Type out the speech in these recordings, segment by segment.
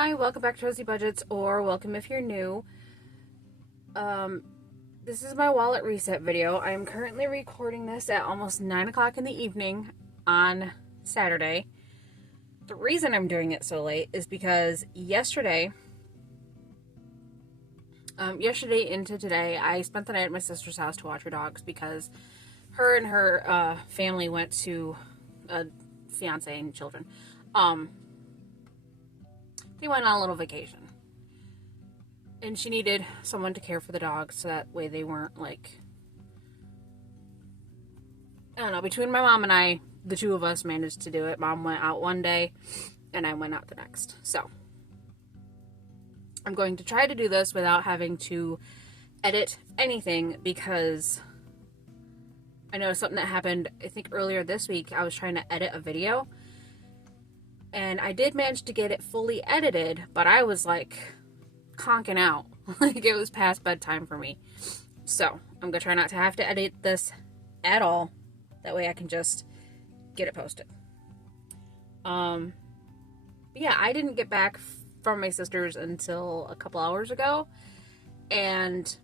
Hi, welcome back to Cozy Budgets, or welcome if you're new. This is my wallet reset video. I am currently recording this at almost 9 o'clock in the evening on Saturday. The reason I'm doing it so late is because yesterday into today, I spent the night at my sister's house to watch her dogs because her and her family went to a fiance and children. They went on a little vacation. And she needed someone to care for the dogs so that way they weren't like... I don't know, between my mom and I, the two of us managed to do it. Mom went out one day and I went out the next. So, I'm going to try to do this without having to edit anything because I know something that happened, I think earlier this week. I was trying to edit a video. And I did manage to get it fully edited, but I was like conking out. Like it was past bedtime for me. So I'm gonna try not to have to edit this at all. That way I can just get it posted. Yeah, I didn't get back from my sister's until a couple hours ago. And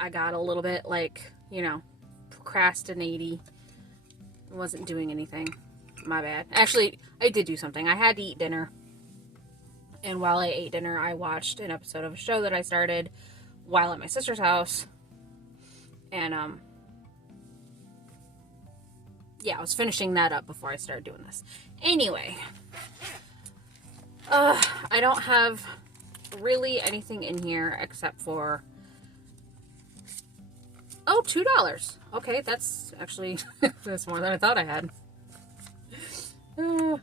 I got a little bit like, procrastinating. I wasn't doing anything. My bad. Actually, I did do something. I had to eat dinner. And while I ate dinner, I watched an episode of a show that I started while at my sister's house. And, yeah, I was finishing that up before I started doing this. Anyway. I don't have really anything in here except for... Oh, $2. Okay, that's actually... that's more than I thought I had. I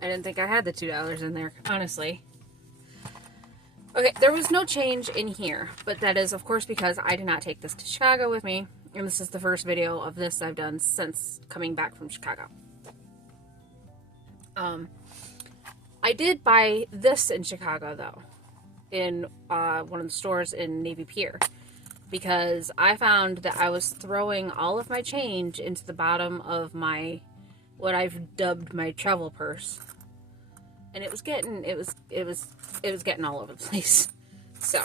didn't think I had the $2 in there, honestly. Okay, there was no change in here, but that is, of course, because I did not take this to Chicago with me, and this is the first video of this I've done since coming back from Chicago. I did buy this in Chicago, though, in one of the stores in Navy Pier, because I found that I was throwing all of my change into the bottom of my, what I've dubbed my travel purse. And it was getting all over the place. So.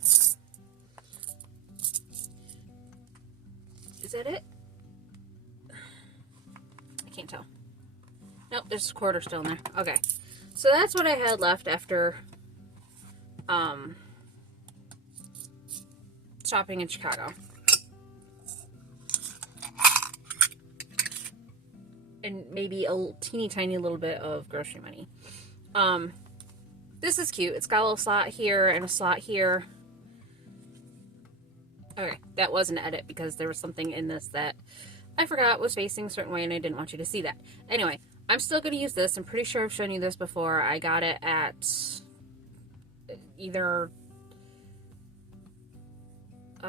Is that it? I can't tell. Nope, there's a quarter still in there. Okay. So that's what I had left after, shopping in Chicago. And maybe a teeny tiny little bit of grocery money. This is cute. It's got a little slot here and a slot here. Okay, that was an edit because there was something in this that I forgot was facing a certain way and I didn't want you to see that. Anyway, I'm still going to use this. I'm pretty sure I've shown you this before. I got it at either... it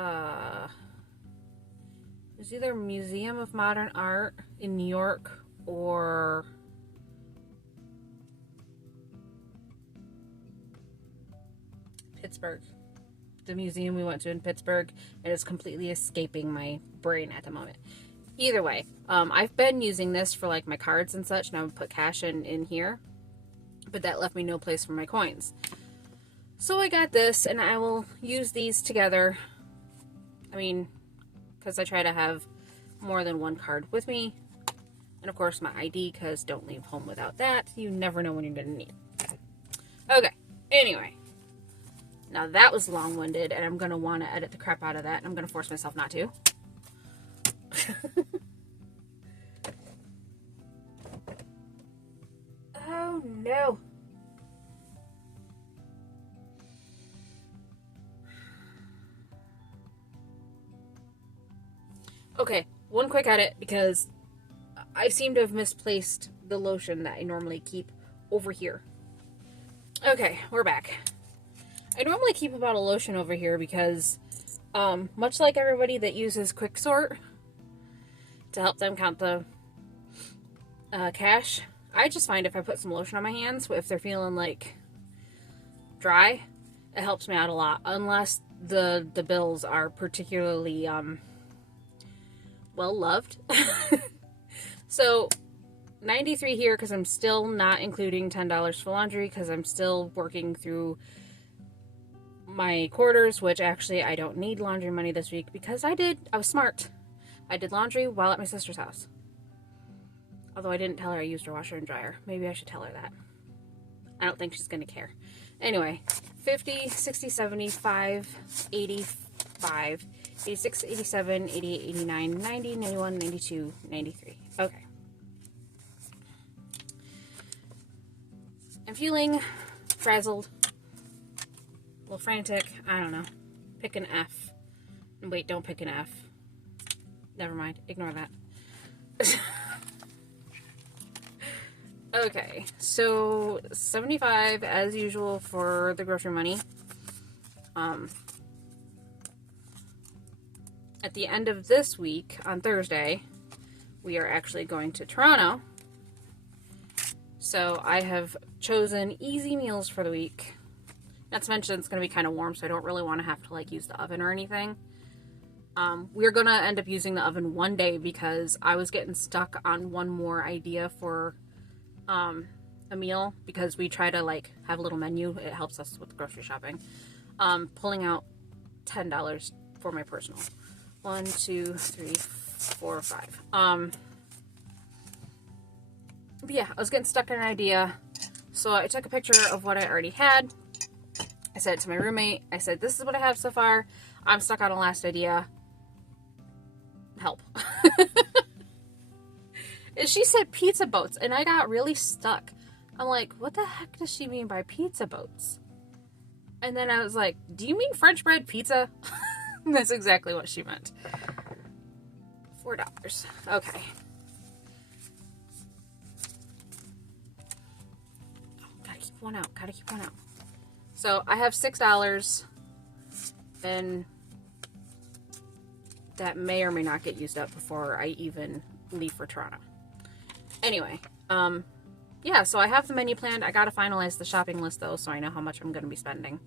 was either Museum of Modern Art in New York or Pittsburgh. The museum we went to in Pittsburgh. It is completely escaping my brain at the moment. Either way, I've been using this for like my cards and such, and I would put cash in here, but that left me no place for my coins. So I got this, and I will use these together. I mean, because I try to have more than one card with me. And of course my ID, because don't leave home without that. You never know when you're going to need it. Okay, anyway. Now that was long-winded, and I'm going to want to edit the crap out of that, and I'm going to force myself not to. Oh no. Okay, one quick edit because I seem to have misplaced the lotion that I normally keep over here. Okay, we're back. I normally keep a bottle of lotion over here because, much like everybody that uses Quick Sort to help them count the cash, I just find if I put some lotion on my hands, if they're feeling like dry, it helps me out a lot. Unless the bills are particularly well loved. So $93 here because I'm still not including $10 for laundry because I'm still working through my quarters, which actually I don't need laundry money this week because I was smart. I did laundry while at my sister's house. Although I didn't tell her I used her washer and dryer. Maybe I should tell her that. I don't think she's going to care. Anyway, 50, 60, 75, 85, 86, 87, 88, 89, 90, 91, 92, 93. Okay. I'm feeling frazzled, a little frantic. I don't know. Pick an F. Wait, don't pick an F. Never mind. Ignore that. Okay, so 75 as usual for the grocery money. At the end of this week, on Thursday, we are actually going to Toronto. So I have chosen easy meals for the week. Not to mention it's going to be kind of warm, so I don't really want to have to like use the oven or anything. We're going to end up using the oven one day because I was getting stuck on one more idea for a meal because we try to like have a little menu. It helps us with grocery shopping. Pulling out $10 for my personal. 1, 2, 3, 4, 5. But yeah, I was getting stuck on an idea. So I took a picture of what I already had. I said it to my roommate. I said, this is what I have so far. I'm stuck on a last idea. Help. And she said pizza boats, and I got really stuck. I'm like, what the heck does she mean by pizza boats? And then I was like, do you mean French bread pizza? That's exactly what she meant. $4. Okay. Oh, gotta keep one out. Gotta keep one out. So I have $6, and that may or may not get used up before I even leave for Toronto. Anyway, yeah, so I have the menu planned. I gotta finalize the shopping list though, so I know how much I'm gonna be spending.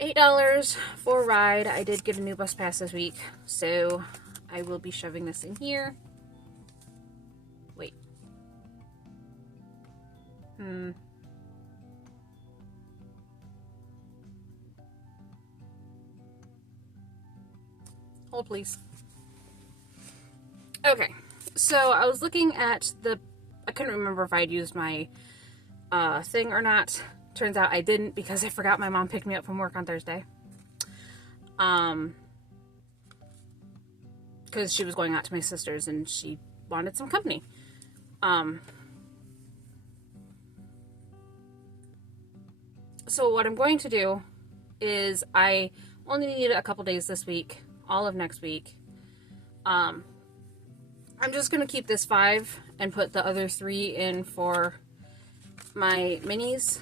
$8 for a ride. I did get a new bus pass this week, so I will be shoving this in here. Wait. Hold, please. Okay, so I was looking at I couldn't remember if I'd used my thing or not. Turns out I didn't because I forgot my mom picked me up from work on Thursday. Because she was going out to my sister's and she wanted some company. So what I'm going to do is I only need a couple days this week, all of next week. I'm just going to keep this 5 and put the other 3 in for my minis.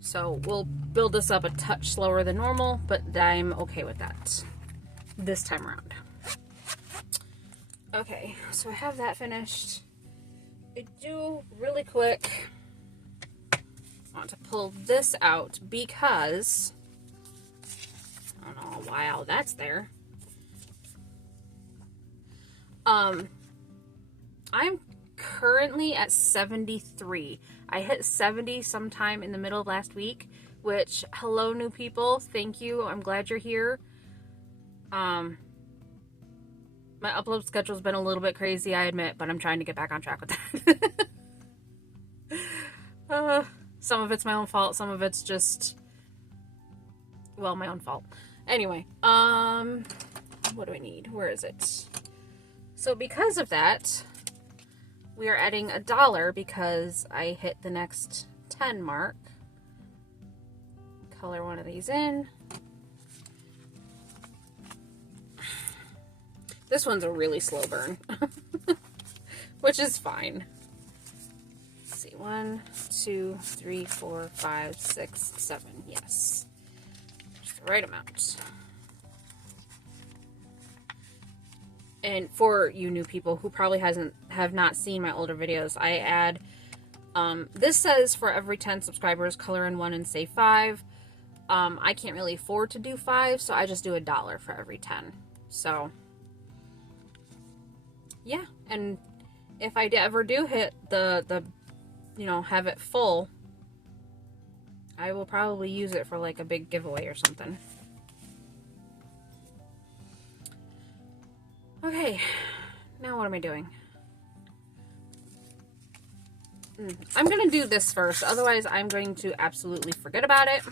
So we'll build this up a touch slower than normal, but I'm okay with that this time around. Okay, so I have that finished. I do really quick want to pull this out because I don't know why all that's there. I'm currently at 73. I hit 70 sometime in the middle of last week, which, hello new people, thank you, I'm glad you're here. My upload schedule's been a little bit crazy, I admit, but I'm trying to get back on track with that. Some of it's my own fault, some of it's just, well, my own fault. Anyway, what do I need? Where is it? So because of that, we are adding $1 because I hit the next 10 mark. Color one of these in. This one's a really slow burn, which is fine. Let's see, 1, 2, 3, 4, 5, 6, 7. Yes, just the right amount. And for you new people who probably have not seen my older videos, I add, this says for every 10 subscribers, color in 1 and say 5. I can't really afford to do 5, so I just do $1 for every 10. So, yeah, and if I ever do hit the you know, have it full, I will probably use it for like a big giveaway or something. Okay, now what am I doing? I'm going to do this first, otherwise I'm going to absolutely forget about it.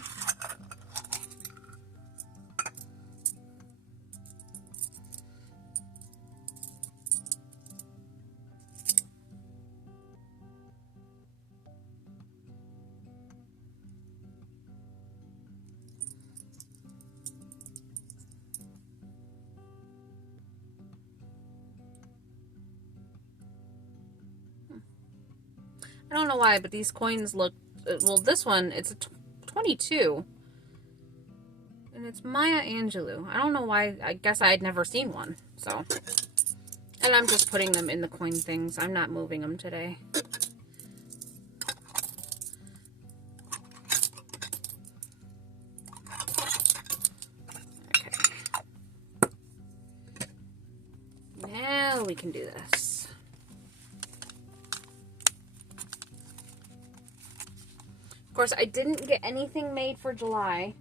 I don't know why, but these coins look, well, this one, it's a 22. And it's Maya Angelou. I don't know why, I guess I had never seen one, so. And I'm just putting them in the coin things. I'm not moving them today. Okay. Now we can do this. Of course, I didn't get anything made for July,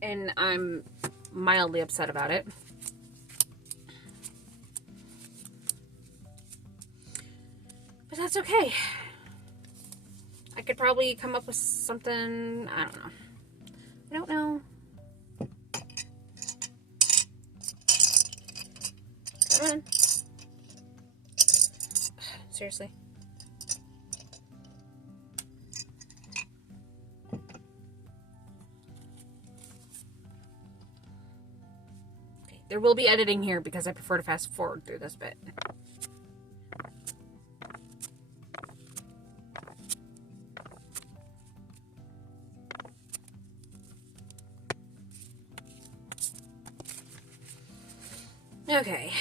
and I'm mildly upset about it. But that's okay. I could probably come up with something, I don't know. I don't know. Come on. Seriously. There will be editing here because I prefer to fast forward through this bit. Okay.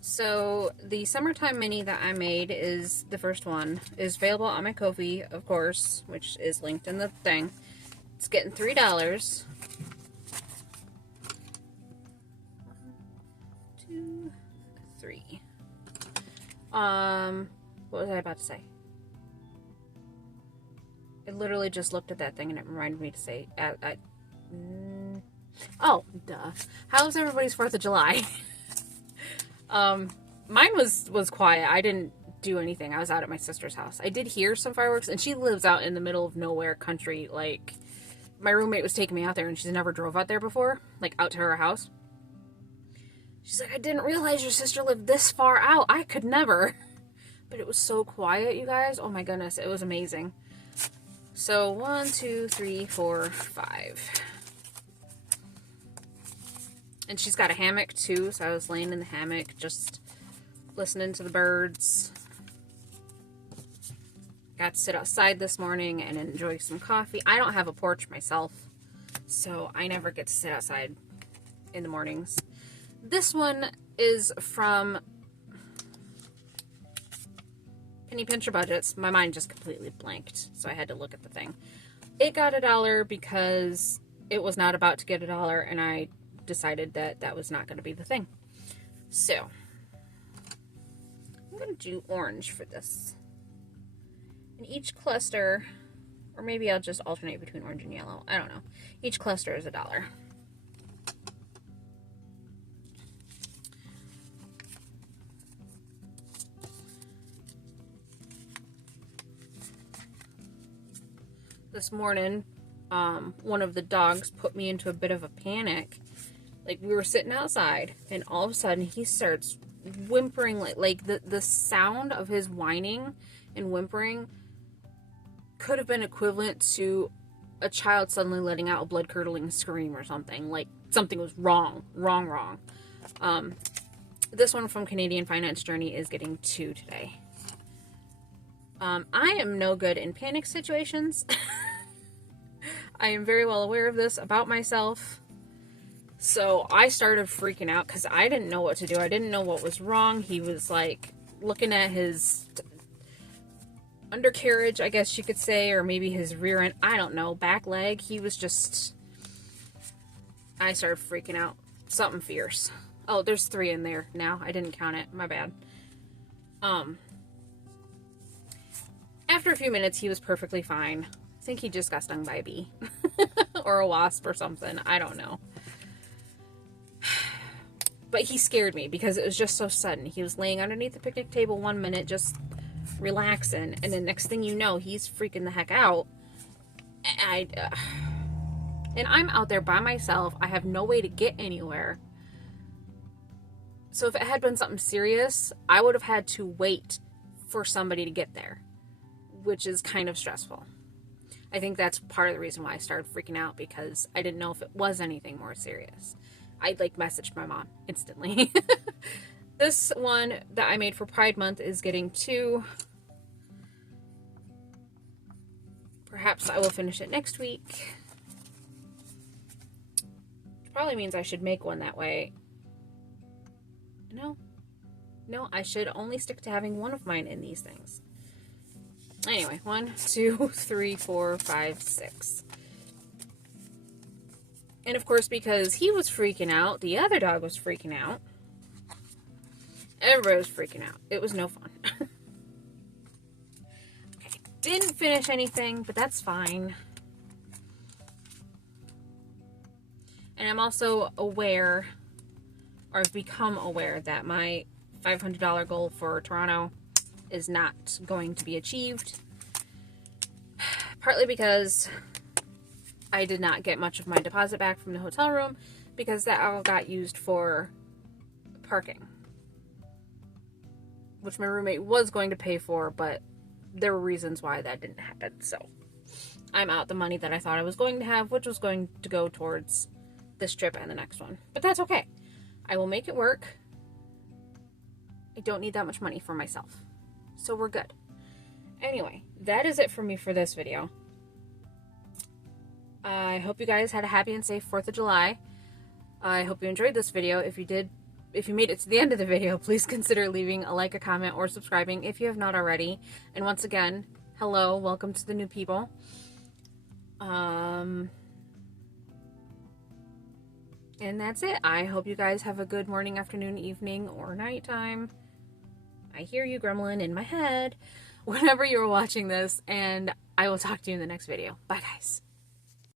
So the summertime mini that I made is the first one. Is available on my Ko-fi, of course, which is linked in the thing. It's getting $3. 1, 2, 3. What was I about to say? I literally just looked at that thing and it reminded me to say, oh, duh. How was everybody's 4th of July? Mine was quiet. I didn't do anything. I was out at my sister's house. I did hear some fireworks, and she lives out in the middle of nowhere country. Like, my roommate was taking me out there, and she's never drove out there before, like, out to her house. She's like, I didn't realize your sister lived this far out. I could never. But it was so quiet, you guys. Oh my goodness, it was amazing. So, 1, 2, 3, 4, 5. And she's got a hammock too, so I was laying in the hammock just listening to the birds. Got to sit outside this morning and enjoy some coffee. I don't have a porch myself, so I never get to sit outside in the mornings. This one is from Penny Pincher Budgets. My mind just completely blanked, so I had to look at the thing. It got $1 because it was not about to get $1, and I decided that that was not going to be the thing. So, I'm going to do orange for this. And each cluster, or maybe I'll just alternate between orange and yellow. I don't know. Each cluster is $1. This morning, one of the dogs put me into a bit of a panic. Like, we were sitting outside, and all of a sudden, he starts whimpering. Like the sound of his whining and whimpering could have been equivalent to a child suddenly letting out a blood-curdling scream or something. Like, something was wrong. This one from Canadian Finance Journey is getting 2 today. I am no good in panic situations. I am very well aware of this about myself. So I started freaking out because I didn't know what to do. I didn't know what was wrong. He was like looking at his undercarriage, I guess you could say, or maybe his rear end. I don't know. Back leg. He was just... I started freaking out. Something fierce. Oh, there's 3 in there now. I didn't count it. My bad. After a few minutes, he was perfectly fine. I think he just got stung by a bee. Or a wasp or something. I don't know. But he scared me because it was just so sudden. He was laying underneath the picnic table 1 minute, just relaxing. And the next thing you know, he's freaking the heck out. And I'm out there by myself. I have no way to get anywhere. So if it had been something serious, I would have had to wait for somebody to get there, which is kind of stressful. I think that's part of the reason why I started freaking out, because I didn't know if it was anything more serious. I messaged my mom instantly. This one that I made for Pride Month is getting 2. Perhaps I will finish it next week. Which probably means I should make one that way. No, I should only stick to having one of mine in these things. Anyway, 1, 2, 3, 4, 5, 6. And of course, because he was freaking out, the other dog was freaking out. Everybody was freaking out. It was no fun. I didn't finish anything, but that's fine. And I'm also aware, or I've become aware, that my $500 goal for Toronto is not going to be achieved. Partly because I did not get much of my deposit back from the hotel room, because that all got used for parking, which my roommate was going to pay for, but there were reasons why that didn't happen. So I'm out the money that I thought I was going to have, which was going to go towards this trip and the next one. But that's okay. I will make it work. I don't need that much money for myself, so we're good. Anyway, that is it for me for this video. I hope you guys had a happy and safe 4th of July. I hope you enjoyed this video. If you did, if you made it to the end of the video, please consider leaving a like, a comment, or subscribing if you have not already. And once again, hello, welcome to the new people. And that's it. I hope you guys have a good morning, afternoon, evening, or nighttime. I hear you gremlin in my head whenever you're watching this, and I will talk to you in the next video. Bye, guys.